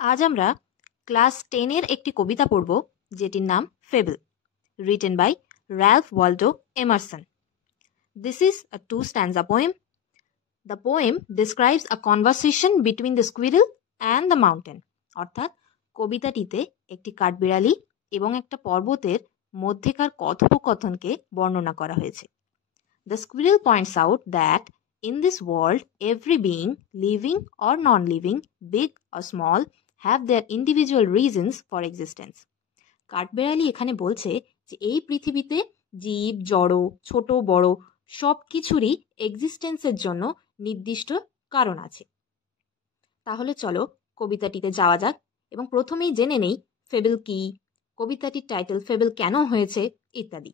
আজ আমরা ক্লাস 10-এর একটি কবিতা পড়ব যেটির নাম fable, written by Ralph Waldo Emerson. This is a 2-stanza poem. The poem describes a conversation between the squirrel and the mountain. অর্থাৎ কবিতাটিতে একটি কাঠবিড়ালি এবং একটা পর্বতের মধ্যেকার কথোপকথনকে বর্ণনা করা হয়েছে। The squirrel points out that in this world every being, living or non-living, big or small, have their individual reasons for existence. কাঠবিড়ালি এখানে বলছে যে এই পৃথিবীতে জীব, জড়, ছোট বড় সব কিছুরই এক্সিস্টেন্সের জন্য নির্দিষ্ট কারণ আছে। তাহলে চলো কবিতাটিতে যাওয়া যাক এবং প্রথমেই জেনে নেই ফেবল কি, কবিতাটির টাইটেল ফেবল কেন হয়েছে ইত্যাদি।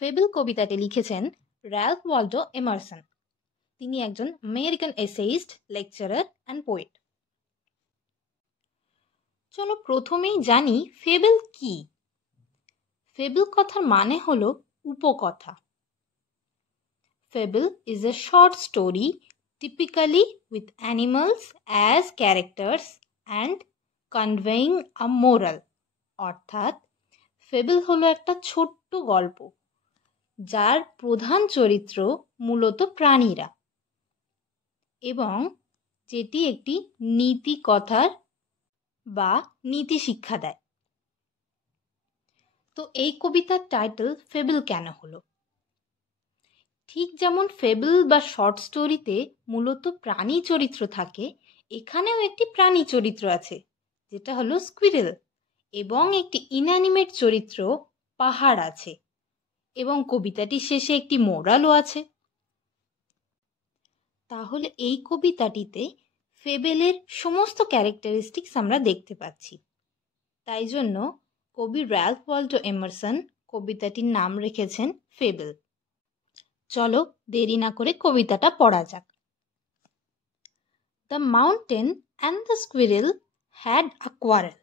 ফেবল কবিতাটি লিখেছেন র্যালফ ওয়াল্ডো এমারসন। তিনি একজন American essayist, lecturer and poet. চলো প্রথমেই জানি ফেবল কি। ফেবল কথার মানে হলো উপকথা। Fable is a short story typically with animals as characters and conveying a moral. অর্থাৎ ফেবল হলো একটা ছোট্ট গল্প যার প্রধান চরিত্র মূলত প্রাণীরা এবং যেটি একটি নীতি কথার বা নীতি শিক্ষা দেয়। তো এই কবিতার টাইটেল ফেবল কেন হলো? ঠিক যেমন ফেবল বা শর্ট স্টোরিতে মূলত প্রাণী চরিত্র থাকে, এখানেও একটি প্রাণী চরিত্র আছে যেটা হলো স্কুইরেল, এবং একটি ইনঅ্যানিমেট চরিত্র পাহাড় আছে, এবং কবিতাটির শেষে একটি মোরালও আছে। তাহলে এই কবিতাটিতে ফেবেলের সমস্ত ক্যারেক্টারিস্টিক্স আমরা দেখতে পাচ্ছি। তাই জন্য কবি র্যালফ ওয়াল্ডো এমারসন কবিতাটির নাম রেখেছেন ফেবল। চলো দেরি না করে কবিতাটা পড়া যাক। The mountain and the squirrel had a quarrel.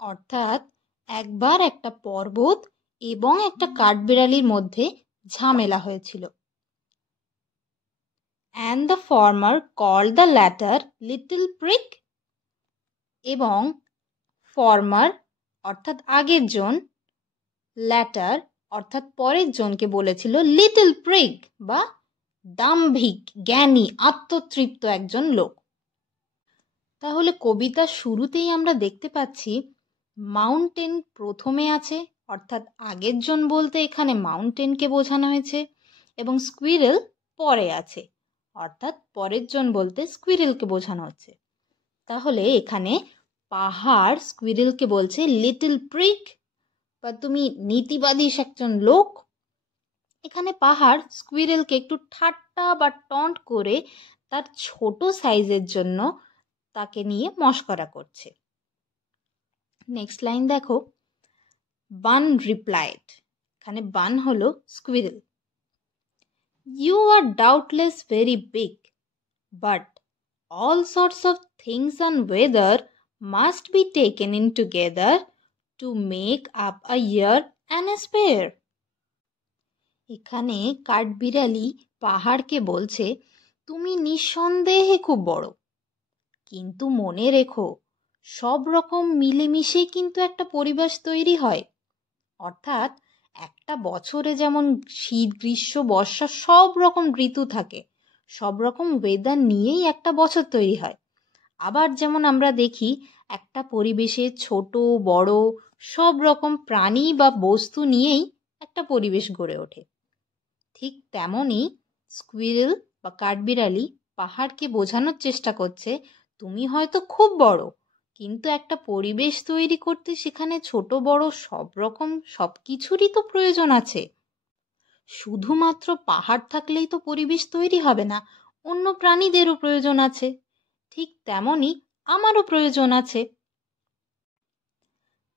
অর্থাৎ একবার একটা পর্বত এবং একটা কাঠবিড়ালির মধ্যে ঝামেলা হয়েছিল। And the former called the latter little prick. এবং ফর্মার অর্থাৎ আগের জন, ল্যাটার অর্থাৎ পরের জনকে বলেছিল লিটল প্রিক বা দাম্ভিক, জ্ঞানী, আত্মতৃপ্ত একজন লোক। তাহলে কবিতার শুরুতেই আমরা দেখতে পাচ্ছি মাউন্টেন প্রথমে আছে, অর্থাৎ আগের জন বলতে এখানে মাউন্টেনকে বোঝানো হয়েছে, এবং স্কুইরেল পরে আছে, অর্থাৎ পরের জন বলতে স্কুইরেলকে বোঝানো হচ্ছে। তাহলে এখানে পাহাড় স্কুইরেলকে বলছে লিটল প্রিক বা তুমি নীতিবাদী একজন লোক। এখানে পাহাড় স্কুইরেলকে একটু ঠাট্টা বা টন্ট করে তার ছোট সাইজের জন্য তাকে নিয়ে মশকরা করছে। নেক্সট লাইন দেখো, বান রিপ্লাইড। এখানে বান হলো squirrel. You are doubtless very big, but all sorts of things and weather must be taken in together to make up a year and a spare. এখানে কাঠবিড়ালি পাহাড়কে বলছে তুমি নিঃসন্দেহে খুব বড়, কিন্তু মনে রেখো সব রকম মিলেমিশে কিন্তু একটা পরিবেশ তৈরি হয়। অর্থাৎ একটা বছরে যেমন শীত, গ্রীষ্ম, বর্ষা সব রকম ঋতু থাকে, সব রকম ওয়েদার নিয়েই একটা বছর তৈরি হয়। আবার যেমন আমরা দেখি একটা পরিবেশে ছোট বড় সব রকম প্রাণী বা বস্তু নিয়েই একটা পরিবেশ গড়ে ওঠে। ঠিক তেমনই স্কুইরেল বা কাঠবিড়ালি পাহাড়কে বোঝানোর চেষ্টা করছে তুমি হয়তো খুব বড়, কিন্তু একটা পরিবেশ তৈরি করতে সেখানে ছোট বড় সব রকম সব কিছুরই তো প্রয়োজন আছে। শুধুমাত্র পাহাড় থাকলেই তো পরিবেশ তৈরি হবে না, অন্য প্রাণীদেরও প্রয়োজন আছে। ঠিক তেমনই আমারও প্রয়োজন আছে।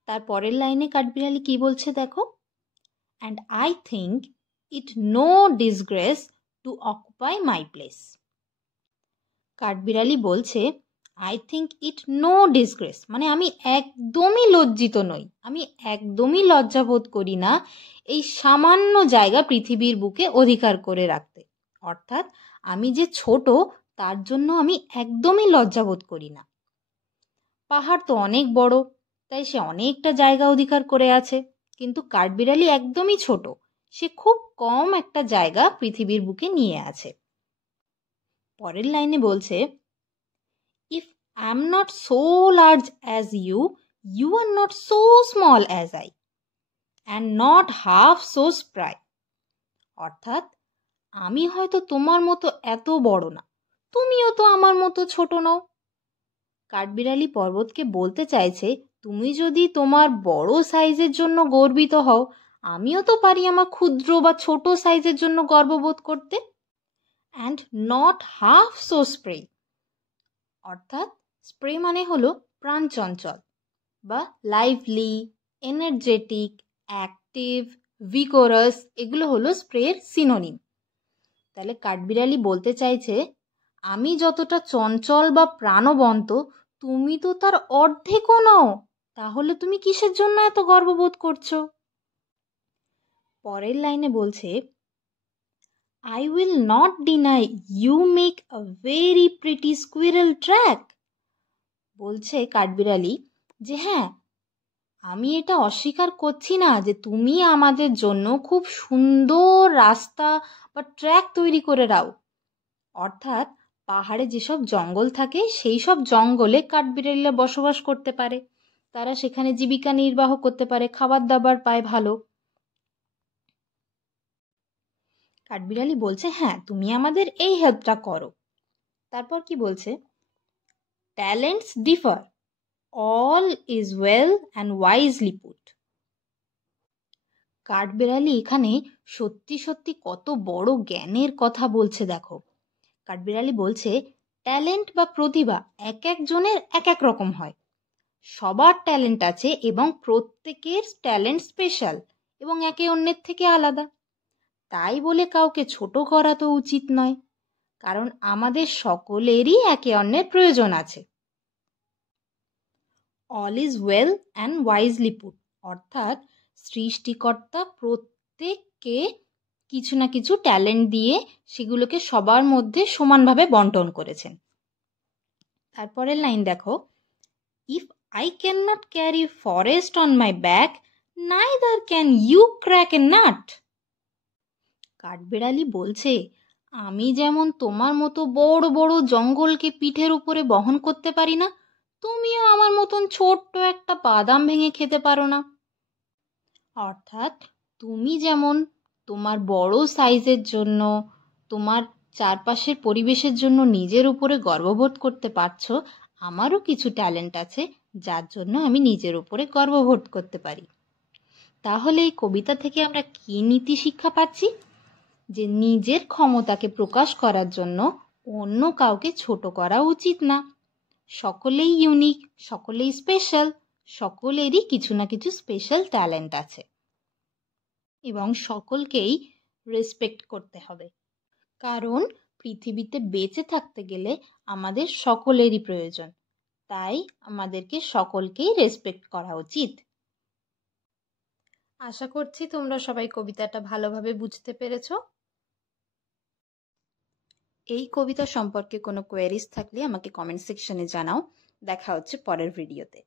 তার পরের লাইনে কাঠবিড়ালি কি বলছে দেখো, and I think it no disgrace to occupy my place. কাঠবিড়ালি বলছে I think it no disgrace, মানে আমি একদমই লজ্জিত নই, আমি একদমই লজ্জাবোধ করি না এই সামান্য জায়গা পৃথিবীর বুকে অধিকার করে রাখতে। অর্থাৎ আমি যে ছোট তার জন্য আমি একদমই লজ্জাবোধ করি না। পাহাড় তো অনেক বড়, তাই সে অনেকটা জায়গা অধিকার করে আছে, কিন্তু কাঠবিড়ালি একদমই ছোট, সে খুব কম একটা জায়গা পৃথিবীর বুকে নিয়ে আছে। পরের লাইনে বলছে, if I am not so large as you, you are not so small as I, and not half so spry. অর্থাৎ আমি হয়তো তোমার মতো এত বড় না, তুমিও তো আমার মতো ছোট নও। কাঠবিড়ালি পর্বতকে বলতে চাইছে, তুমি যদি তোমার বড় সাইজের জন্য গর্বিত হও, আমিও তো পারি আমার ক্ষুদ্র বা ছোট সাইজের জন্য গর্ববোধ করতে। And not half so spray, অর্থাৎ স্প্রে মানে হলো প্রাণচঞ্চল বা লাইভলি, এনার্জেটিক, অ্যাক্টিভ, ভিগোরাস, এগুলো হলো স্প্রের সিনোনিম। তাহলে কাঠবিড়ালি বলতে চাইছে, আমি যতটা চঞ্চল বা প্রাণবন্ত, তুমি তো তার অর্ধেকও নও, তাহলে তুমি কিসের জন্য এত গর্ববোধ করছো? পরের লাইনে বলছে, I will not deny you make a very pretty squirrel track. বলছে কাঠবিড়ালি যে হ্যাঁ, আমি এটা অস্বীকার করছি না যে তুমি আমাদের জন্য খুব সুন্দর রাস্তা বা ট্র্যাক তৈরি করে দাও। অর্থাৎ পাহাড়ে যেসব জঙ্গল থাকে সেই সব জঙ্গলে কাঠবিড়ালিরা বসবাস করতে পারে, তারা সেখানে জীবিকা নির্বাহ করতে পারে, খাবার দাবার পায় ভালো। কাঠবিড়ালি বলছে হ্যাঁ, তুমি আমাদের এই হেল্পটা করো। তারপর কি বলছে, talents differ, all is well and wisely put. কাঠবিড়ালি এখানে সত্যি সত্যি কত বড় জ্ঞানের কথা বলছে দেখো। কাঠবিড়ালি বলছে ট্যালেন্ট বা প্রতিভা এক একজনের এক এক রকম হয়, সবার ট্যালেন্ট আছে এবং প্রত্যেকের ট্যালেন্ট স্পেশাল এবং একে অন্যের থেকে আলাদা। তাই বলে কাউকে ছোট করা তো উচিত নয়, কারণ আমাদের সকলেরই একে অন্যের প্রয়োজন আছে। All is well and wisely put, অর্থাৎ সৃষ্টিকর্তা প্রত্যেককে কিছু না কিছু ট্যালেন্ট দিয়ে সেগুলোকে সবার মধ্যে সমানভাবে বন্টন করেছেন। তারপরের লাইন দেখো, if I can not carry forest on my back, neither can you crack a nut. কাঠবিড়ালি বলছে, আমি যেমন তোমার মতো বড় বড় জঙ্গলকে পিঠের উপরে বহন করতে পারি না, তুমিও আমার মতন ছোট্ট একটা বাদাম ভেঙে খেতে পারো না। অর্থাৎ তুমি যেমন তোমার বড় সাইজের জন্য, তোমার চারপাশের পরিবেশের জন্য নিজের উপরে গর্ববোধ করতে পারছো, আমারও কিছু ট্যালেন্ট আছে যার জন্য আমি নিজের উপরে গর্ববোধ করতে পারি। তাহলে এই কবিতা থেকে আমরা কি নীতি শিক্ষা পাচ্ছি? যে নিজের ক্ষমতাকে প্রকাশ করার জন্য অন্য কাউকে ছোট করা উচিত না। সকলেই ইউনিক, সকলেই স্পেশাল, সকলেরই কিছু না কিছু স্পেশাল ট্যালেন্ট আছে এবং সকলকেই রেসপেক্ট করতে হবে, কারণ পৃথিবীতে বেঁচে থাকতে গেলে আমাদের সকলেরই প্রয়োজন, তাই আমাদেরকে সকলকেই রেসপেক্ট করা উচিত। আশা করছি তোমরা সবাই কবিতাটা ভালোভাবে বুঝতে পেরেছো। এই কবিতা সম্পর্কে কোনো কোয়েরিজ থাকলে আমাকে কমেন্ট সেকশনে জানাও। দেখা হচ্ছে পরের ভিডিওতে।